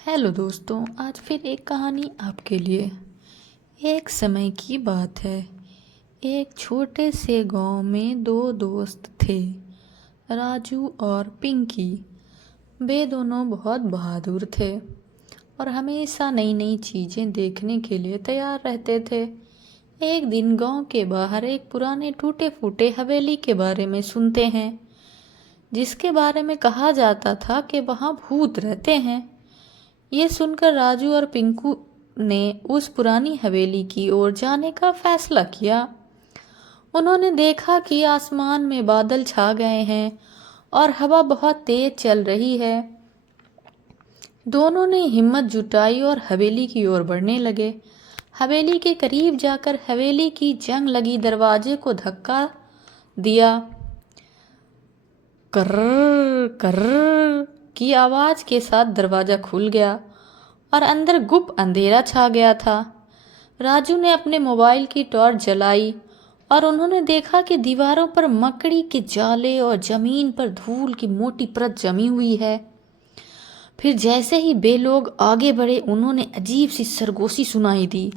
Hello दोस्तों, आज फिर एक कहानी आपके लिए। एक समय की बात है। एक छोटे से गांव में दो दोस्त थे, राजू और पिंकी। वे दोनों बहुत बहादुर थे और हमेशा नई नई चीज़ें देखने के लिए तैयार रहते थे। एक दिन गांव के बाहर एक पुराने टूटे फूटे हवेली के बारे में सुनते हैं, जिसके बारे में कहा जाता था कि वहाँ भूत रहते हैं। ये सुनकर राजू और पिंकू ने उस पुरानी हवेली की ओर जाने का फैसला किया। उन्होंने देखा कि आसमान में बादल छा गए हैं और हवा बहुत तेज चल रही है। दोनों ने हिम्मत जुटाई और हवेली की ओर बढ़ने लगे। हवेली के करीब जाकर हवेली की जंग लगी दरवाजे को धक्का दिया। कर्र कर्र की आवाज के साथ दरवाजा खुल गया और अंदर गुप अंधेरा छा गया था। राजू ने अपने मोबाइल की टॉर्च जलाई और उन्होंने देखा कि दीवारों पर मकड़ी के जाले और जमीन पर धूल की मोटी परत जमी हुई है। फिर जैसे ही वे लोग आगे बढ़े, उन्होंने अजीब सी सरगोशी सुनाई दी।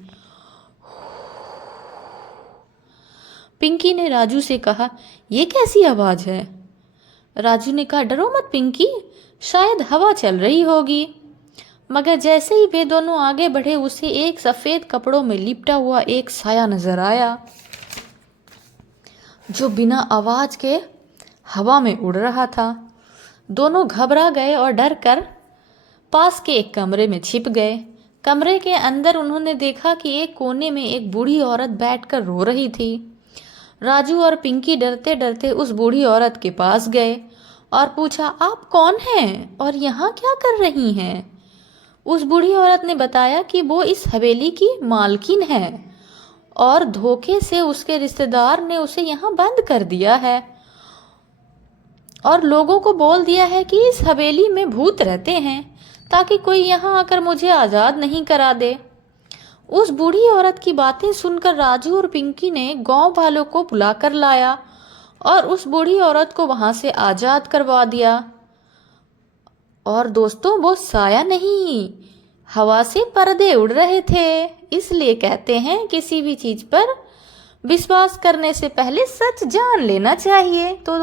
पिंकी ने राजू से कहा, यह कैसी आवाज है? राजू ने कहा, डरो मत पिंकी, शायद हवा चल रही होगी। मगर जैसे ही वे दोनों आगे बढ़े, उसे एक सफेद कपड़ों में लिपटा हुआ एक साया नजर आया, जो बिना आवाज के हवा में उड़ रहा था। दोनों घबरा गए और डर कर पास के एक कमरे में छिप गए। कमरे के अंदर उन्होंने देखा कि एक कोने में एक बूढ़ी औरत बैठकर रो रही थी। राजू और पिंकी डरते डरते उस बूढ़ी औरत के पास गए और पूछा, आप कौन हैं और यहाँ क्या कर रही हैं? उस बूढ़ी औरत ने बताया कि वो इस हवेली की मालकिन है और धोखे से उसके रिश्तेदार ने उसे यहाँ बंद कर दिया है और लोगों को बोल दिया है कि इस हवेली में भूत रहते हैं, ताकि कोई यहाँ आकर मुझे आज़ाद नहीं करा दे। उस बूढ़ी औरत की बातें सुनकर राजू और पिंकी ने गांव वालों को बुलाकर लाया और उस बूढ़ी औरत को वहां से आज़ाद करवा दिया। और दोस्तों, वो साया नहीं, हवा से पर्दे उड़ रहे थे। इसलिए कहते हैं, किसी भी चीज पर विश्वास करने से पहले सच जान लेना चाहिए। तो